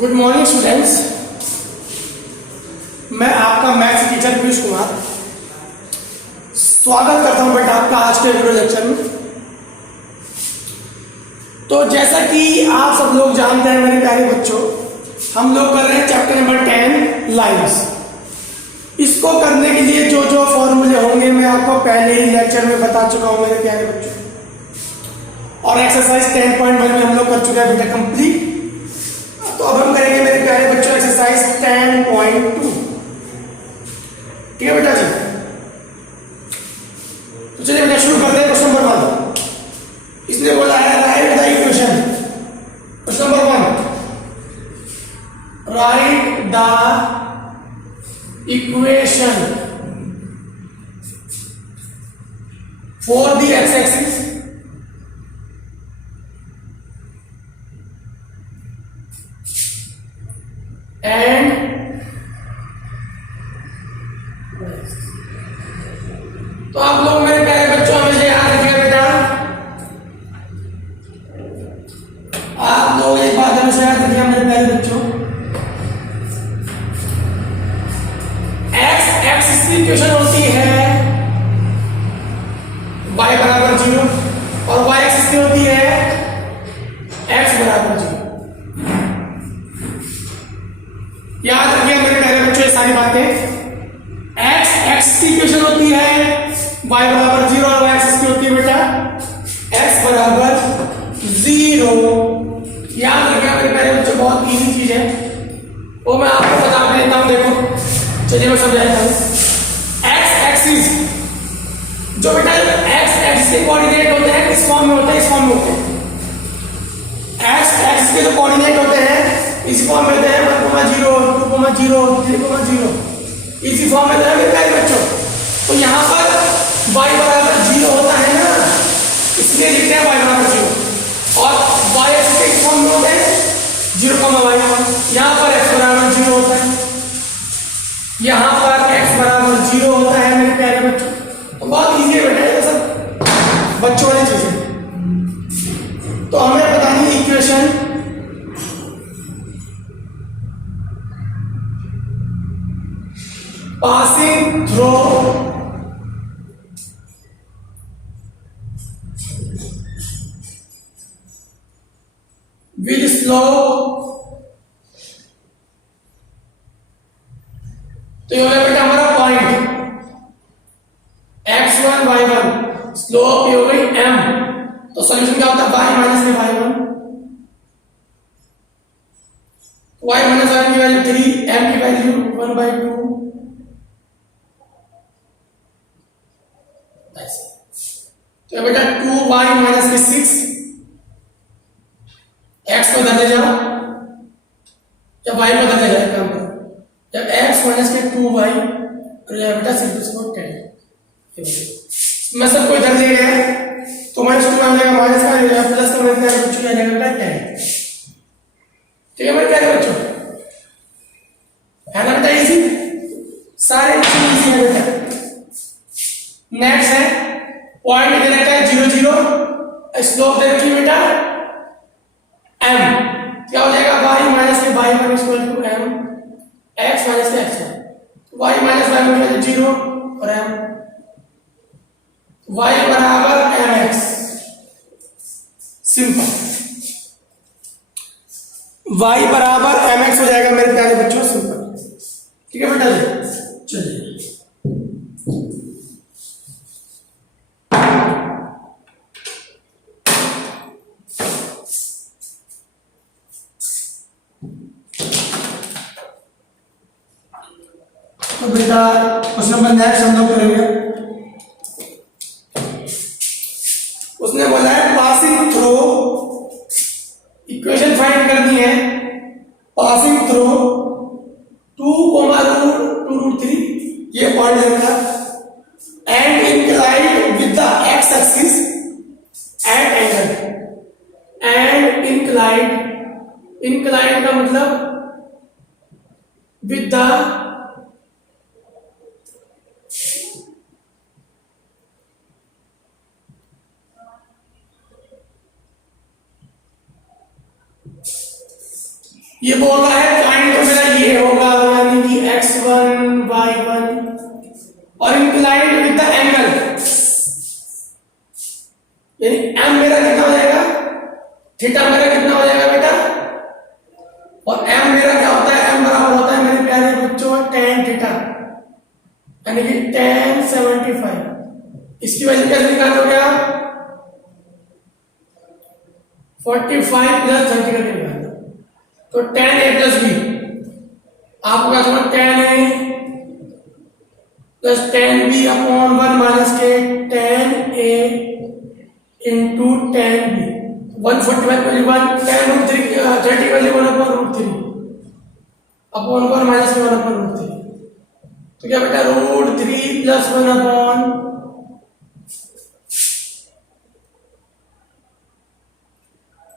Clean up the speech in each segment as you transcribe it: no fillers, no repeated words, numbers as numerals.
Good morning students. मैं आपका maths teacher Piyush Kumar स्वागत करता हूं बेटा आपका आज के वीडियो लेक्चर में। तो जैसा कि आप सब लोग जानते हैं मेरे प्यारे बच्चों, हम लोग कर रहे हैं चैप्टर नंबर 10 लाइंस। इसको करने के लिए जो जो फॉर्मूले होंगे मैं आपको पहले ही लेक्चर में बता चुका हूं मेरे प्यारे बच्चों। और एक्सरसाइज 10.1 में हम लोग कर चुके हैं बेटा कंप्लीट। तो अब हम करेंगे मेरे प्यारे बच्चों एक्सरसाइज 10.2। ठीक है बेटा जी। तो चलिए बेटा शुरू करते हैं। क्वेश्चन नंबर 1 इसने बोला है right the equation. Question number 1, right the equation for the x axis and तो आप लोग मेरे प्यारे बच्चों हमेशा याद रखिए बेटा, आप लोग एक बात हमेशा याद रखिए मेरे प्यारे बच्चों, एक्स एक्सिस की इक्वेशन होती है y बराबर 0 और y एक्सिस की होती है x बराबर 0। याद रखिए मेरे प्यारे बच्चों ये सारी बातें। x एक्सिस की इक्वेशन होती है y बराबर 0 और y एक्सिस की होती है बेटा x बराबर 0। याद रखिए मेरे प्यारे बच्चों, बहुत इजी चीज है वो मैं आपको बता देता हूं। देखो चलिए मैं समझाता हूं। x एक्सिस जो बेटा x एक्सिस के कोऑर्डिनेट होते हैं इस फॉर्म में होते हैं, इस फॉर्म में होते हैं। x एक्सिस के जो कोऑर्डिनेट होते हैं इसी फॉर्म में होते हैं 1, 0, 2, 0, 3, 0 इसी फॉर्म में होते हैं मेरे प्यारे बच्चों। तो यहाँ पर y बराबर 0 होता है ना, इसलिए लिखते हैं y बराबर 0 और y एक्सिस के फॉर्म में होते हैं 0, y। यहाँ पर x बराबर 0 होता है, यहाँ पर x बराबर 0 होता है मेरे प्यारे बच्चों। तो बहुत इजी है बेटा ये सब बच्चों वाली चीजें। तो हमें बतानी है equation passing through with slope। तो ये होगा बेटा हमारा पॉइंट x1 y1, स्लोप ये हो गई m। तो सॉल्यूशन क्या होता है y माइनस में y1, y माइनस y की वैल्यू 3, m की वैल्यू 1/2। तो बेटा 2y माइनस के 6, x को इधर ले जाओ या y को इधर ले जाओ काम करो। जब x माइनस के 2y और यह बेटा 6 को 10। मैं सबको इधर ले गया तो माइनस 2 आ जाएगा, माइनस का या प्लस का मतलब है कुछ आ जाएगा बेटा 10। ठीक है मेरे प्यारे बच्चों, है ना बेटा इजी, सारे इजी है बेटा। नेक्स्ट है पॉइंट दे रखा है 0, 0, स्लोप दे रखी है बेटा m। क्या हो जाएगा y माइनस के y1 equal to m, x minus के x1, y minus y1 equal to 0 और m, y बराबर mx। सिंपल, y बराबर mx हो जाएगा मेरे प्यारे बच्चों, सिंपल। ठीक है बेटा जी, चलिए तो बेटा क्वेश्चन नंबर नेक्स्ट हम लोग करेंगे। उसने बोला है पासिंग थ्रू इक्वेशन फाइंड करनी है, पासिंग थ्रू 2, √2√3 ये पॉइंट है and inclined with the x axis at angle. And inclined का मतलब विद द ये बोल रहा है पॉइंट तो मेरा ये होगा, यानी कि x1 y1 और इंक्लाइंड विद द एंगल, यानी m मेरा कितना हो जाएगा, थीटा मेरा कितना हो जाएगा बेटा, और m मेरा क्या होता है, m बराबर होता है मेरे प्यारे बच्चों tan थीटा, यानी कि tan 75। इसकी वैल्यू कैसे निकालोगे आप, 45 प्लस 30 करके निकालो, तो tan a प्लस b आपको क्या समझ, tan a plus tan b upon 1 minus के tan a into tan b, 145 value 1 tan root 3 30 value 1 upon root 3 upon 1 minus के 1 अपॉन रूट 3, तो क्या बेटा रूट 3 प्लस 1 अपॉन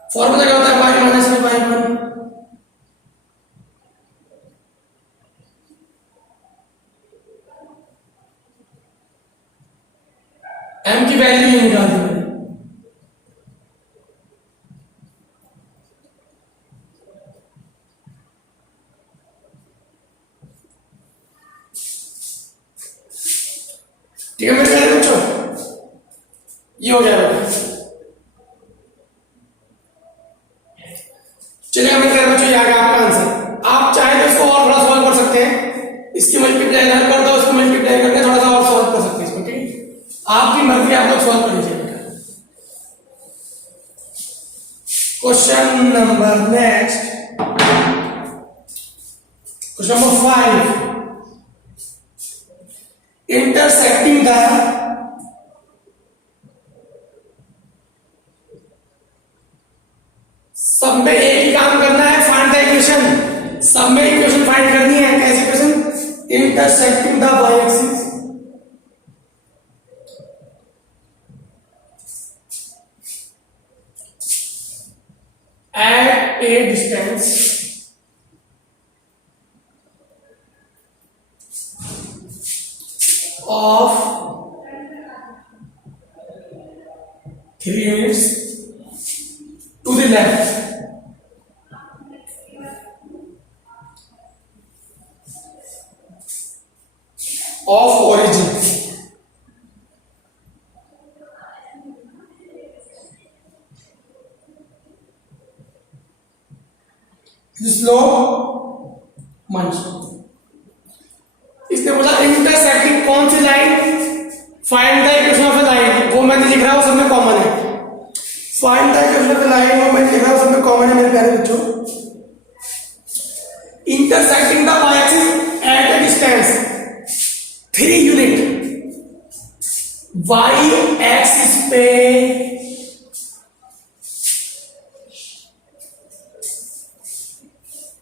फॉर्मूला क्या होता है, y माइनस में y1, m की वैल्यू ये निकाल दी मैंने, ठीक है मेरे प्यारे बच्चों, ये हो गया बेटा। चलिए मेरे प्यारे बच्चों, ये आ गया आपका आंसर। आप चाहे तो इसको और थोड़ा सॉल्व कर सकते हैं, इसकी मल्टीप्लाई ना कर दो, इसको मल्टीप्लाई करके थोड़ा सा और सॉल्व कर सकते हैं इसको, ठीक है, आपकी मर्जी, आप लोग सॉल्व कर लीजिए बेटा। Question number next, question number 5, intersecting the sub में एक ही काम करना है, फाइंड द इक्वेशन, सब में इक्वेशन फाइंड करनी है, कैसी equation, intersecting the y axis at a distance of 3 units to the left of origin, slope minus. इसने बोला इंटरसेक्टिंग कौन सी line, find the equation of the line, वो मैंने लिख रहा हूं सब में कॉमन है, find the equation of the line वो मैंने लिख रहा हूं सब में कॉमन है मेरे प्यारे बच्चों। Intersecting the y axis at a distance 3 unit, y axis पे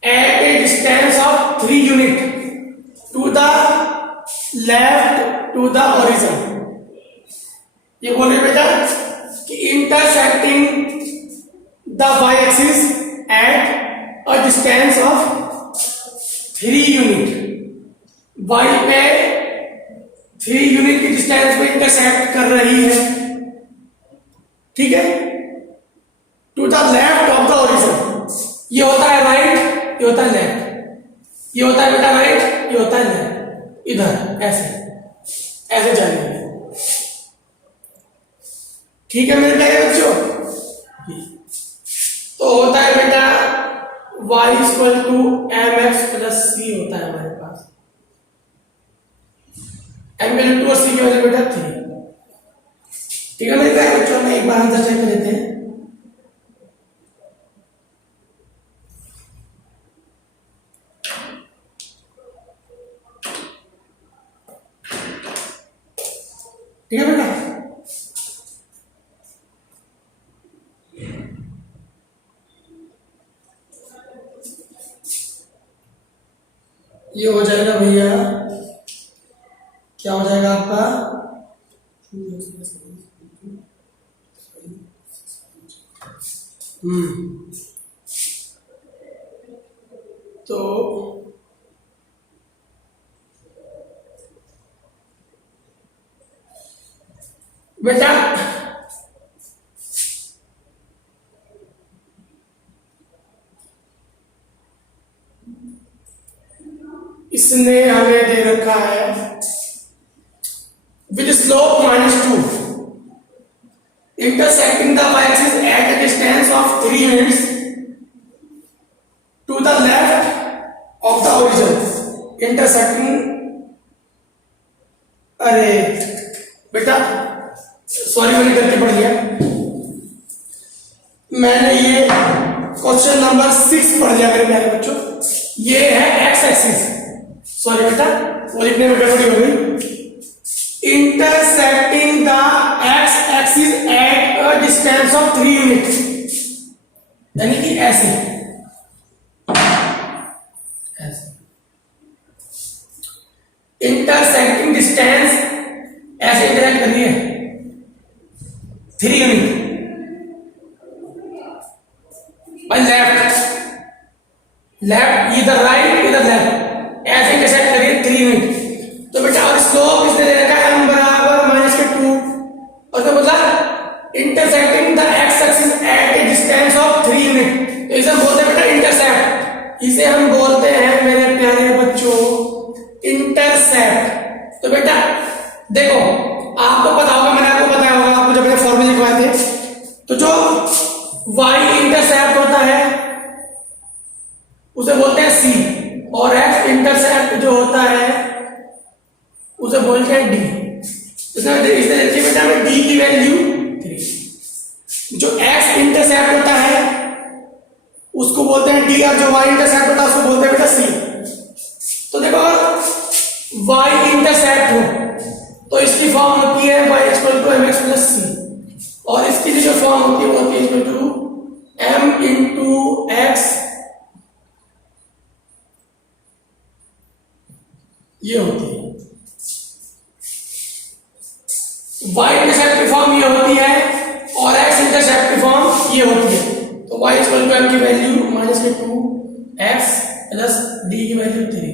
at a distance of 3 unit to the left to the horizon। ये बोले बेटा कि intersecting the y axis at a distance of 3 unit, y पे 3 unit की distance पे intersect कर रही है, ठीक है, to the left of the horizon. ये होता है राइट, ये होता है लेफ्ट, ये होता है बेटा राइट, ये होता है लेफ्ट, इधर ऐसे ऐसे चलेंगे, ठीक है मेरे प्यारे बच्चों। तो होता है बेटा y equal to mx plus c होता है हमारे पास, m वैल्यू 2 और c की वैल्यू बेटा 3, ठीक है मेरे प्यारे बच्चों। में एक बार आंसर चेक कर लेते हैं, ठीक है बेटा। ये हो जाएगा भैया, क्या हो जाएगा आपका, तो बेटा इसने हमें दे रखा है with slope -2 intersecting the y-axis at a distance of 3 units to the left of the origin intersecting। अरे बेटा सॉरी मैंने गलती पढ़ लिया, मैंने ये क्वेश्चन नंबर 6 पढ़ लिया मेरे प्यारे बच्चों। ये है एक्स एक्सिस, सॉरी बेटा वो लिखने में गड़बड़ी हो गई। Intersecting the x axis at a distance of 3 unit, यानी कि ऐसे इंटरसेक्टिंग डिस्टेंस ऐसे इंटरसेक्ट कर रही है 3 यूनिट बाय लेफ्ट इधर राइट इधर लेफ्ट ऐसे इंटरसेक्ट करिए 3 यूनिट। तो बेटा और स्लोप इसने दे रखा है m बराबर -2 और क्या बोला intersecting the x axis at A distance of 3 unit. तो इसे बोलते हैं बेटा इंटरसेप्ट, इसे हम बोलते हैं मेरे प्यारे बच्चों इंटरसेप्ट। तो बेटा देखो आपको पता होगा, मैंने आपको बताया होगा आपको जब मैंने फॉर्मूले लिखवाए थे, तो जो y इंटरसेप्ट होता है उसे बोलते हैं c और x इंटरसेप्ट जो होता है उसे बोलते हैं d। इसने देखिए बेटा हमें d की वैल्यू 3, जो x इंटरसेप्ट होता है उसको बोलते हैं d और जो y इंटरसेप्ट होता है उसको बोलते हैं बेटा c। तो देखो y इंटरसेप्ट हो तो इसकी फॉर्म होती है y = mx + c और इसकी जो फॉर्म होती है वो होती है m × x, ये होती है y इंटरसेप्ट की फॉर्म ये होती है और x इंटरसेप्ट की फॉर्म ये होती है। तो y = m की वैल्यू -2x + d की वैल्यू 3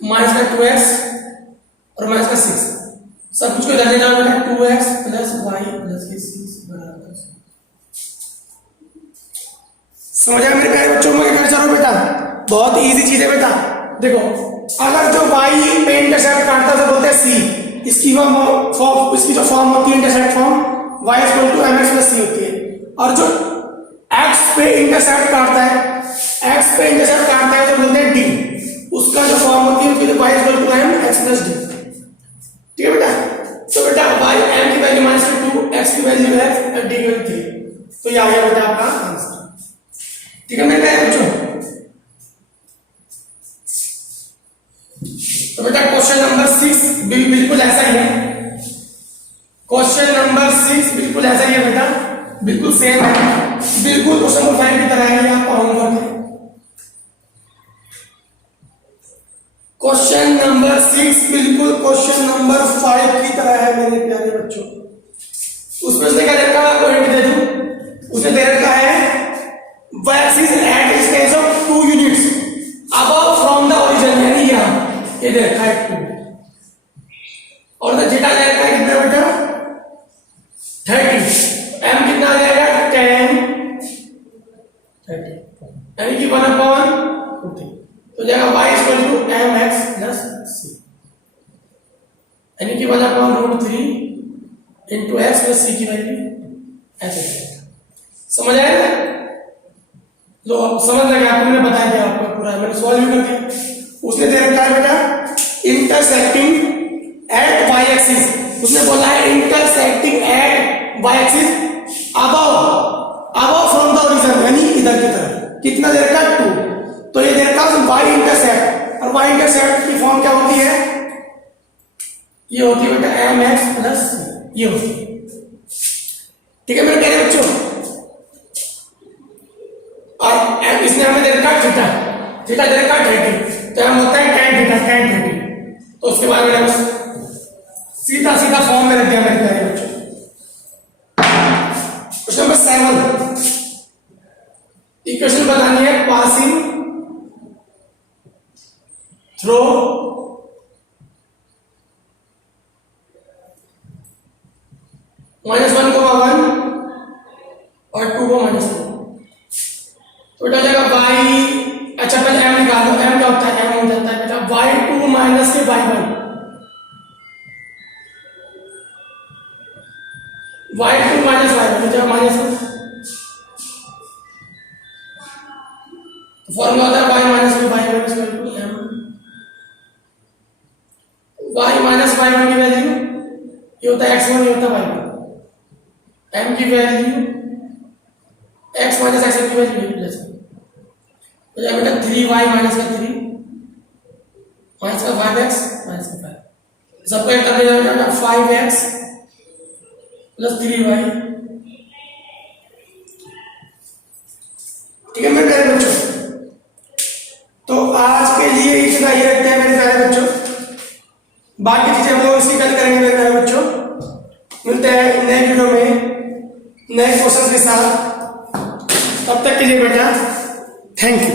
-2x और -6 सब कुछ को इधर ले जाओ बेटा 2x + y + 6 बराबर। समझ आया मेरे प्यारे बच्चों में कर चलो बेटा, बहुत इजी चीज है बेटा। देखो अगर जो y पे इंटरसेप्ट काटता है तो बोलते हैं c, इसकी फॉर्म इसकी जो फॉर्म होती है intercept form y = mx + c होती है। और जो x पे इंटरसेप्ट काटता है तो बोलते हैं d, उसका जो फॉर्म होती है y = mx + d। ठीक है बेटा, तो बेटा y m की वैल्यू -2, x की वैल्यू है d की वैल्यू 3, तो ये आ गया बेटा आपका आंसर। ठीक है मेरे प्यारे बच्चों, तो बेटा क्वेश्चन नंबर 6 बिल्कुल ऐसा ही है, क्वेश्चन नंबर 6 बिल्कुल ऐसा ही है बेटा, बिल्कुल सेम है, बिल्कुल क्वेश्चन नंबर 5 की तरह है, आपका होमवर्क है। क्वेश्चन नंबर 6 बिल्कुल क्वेश्चन नंबर 5 की तरह है मेरे प्यारे बच्चों। उसमें उसने क्या देखा, आपको हिंट दे दूं, उसने दे रखा है y-axis at distance of 2 units above from the origin, यानी यहां ये दे रखा है 2 और थीटा दे रखा है कितना बेटा 30, m कितना आ जाएगा 10 30, यानी कि 1/40, तो जाएगा y = mx + c, यानी कि 1/√3 × x + c की वैल्यू ऐसे। समझ आया? लो समझ लगा, आपको मैंने बता दिया, आपको पूरा मैंने सॉल्व भी कर दिया। उसने दे रखा है बेटा इंटरसेक्टिंग एट y एक्सिस, उसने बोला है intersecting at y axis above from the origin, यानी इधर की तरफ। कितना दे रखा है 2, तो ये दे रखा है y इंटरसेप्ट, और y इंटरसेप्ट की फॉर्म क्या होती है, ये होती है बेटा mx + c, ये होती है। ठीक है मेरे प्यारे बच्चों, और इसने हमें दे रखा थीटा दे रखा 30, तो हम होता है tan थीटा, तो उसके बाद मैंने बस सीधा फॉर्म में रख दिया मेरे प्यारे बच्चों। क्वेश्चन नंबर 7, इक्वेशन बतानी है पासिंग थ्रो -1,1 और 2 को -2, तो बेटा जाएगा y, अच्छा पहले y2 माइनस y1 जब माइनस फॉर्मूला होता है y minus y minus m y minus y1 की वैल्यू ये होता है x1, ये होता है y1, m की वैल्यू x माइनस x की वैल्यू प्लस तो जाएगा बेटा 3y माइनस का 3 माइनस का 5x माइनस का 5 सबको एक कर देना बेटा 5x प्लस 3y। ठीक है मेरे प्यारे बच्चों, तो आज के लिए इतना ही रखते हैं मेरे प्यारे बच्चों, बाकी चीजें हम लोग इसकी कल करेंगे मेरे प्यारे बच्चों। मिलते हैं नए वीडियो में नए क्वेश्चन के साथ, तब तक के लिए बेटा थैंक यू।